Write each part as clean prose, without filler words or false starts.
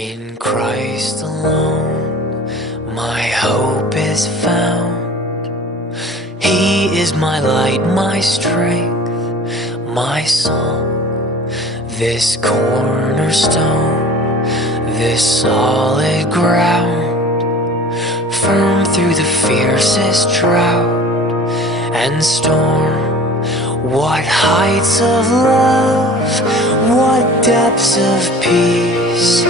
In Christ alone, my hope is found. He is my light, my strength, my song. This cornerstone, this solid ground, firm through the fiercest drought and storm. What heights of love, what depths of peace,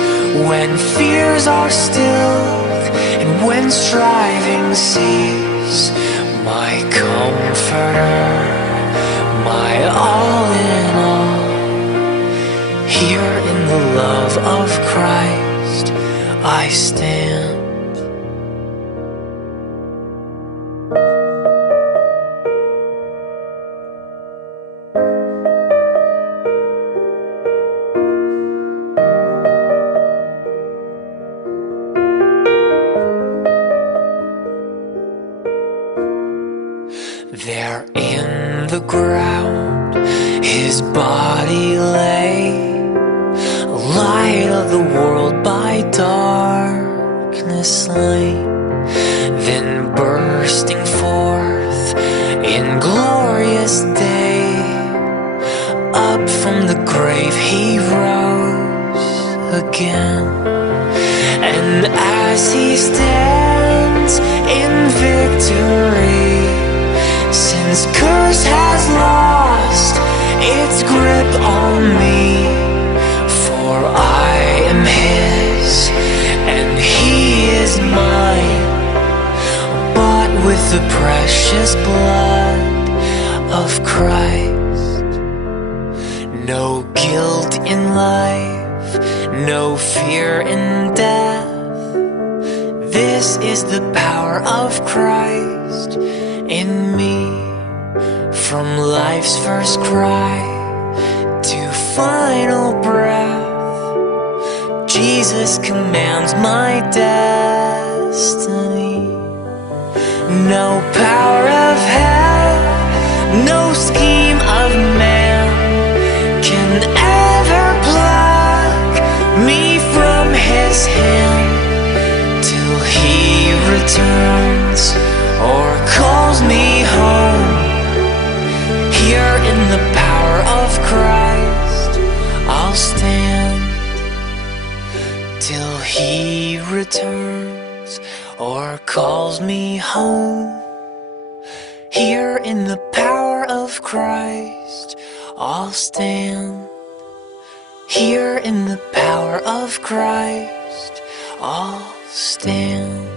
when fears are stilled and when striving cease. My comforter, my all in all, here in the love of Christ I stand. There in the ground his body lay, light of the world by darkness slain. Then bursting forth in glorious day, up from the grave he rose again. And as he stands in victory, sin's curse has lost its grip on me. For I am his and he is mine, bought with the precious blood of Christ. No guilt in life, no fear in death. This is the power of Christ in me. From life's first cry to final breath, Jesus commands my destiny. No power of hell, no scheme of man can ever pluck me from his hand, till he returns or calls me home. Here in the power of Christ I'll stand, till he returns or calls me home. Here in the power of Christ I'll stand. Here in the power of Christ I'll stand.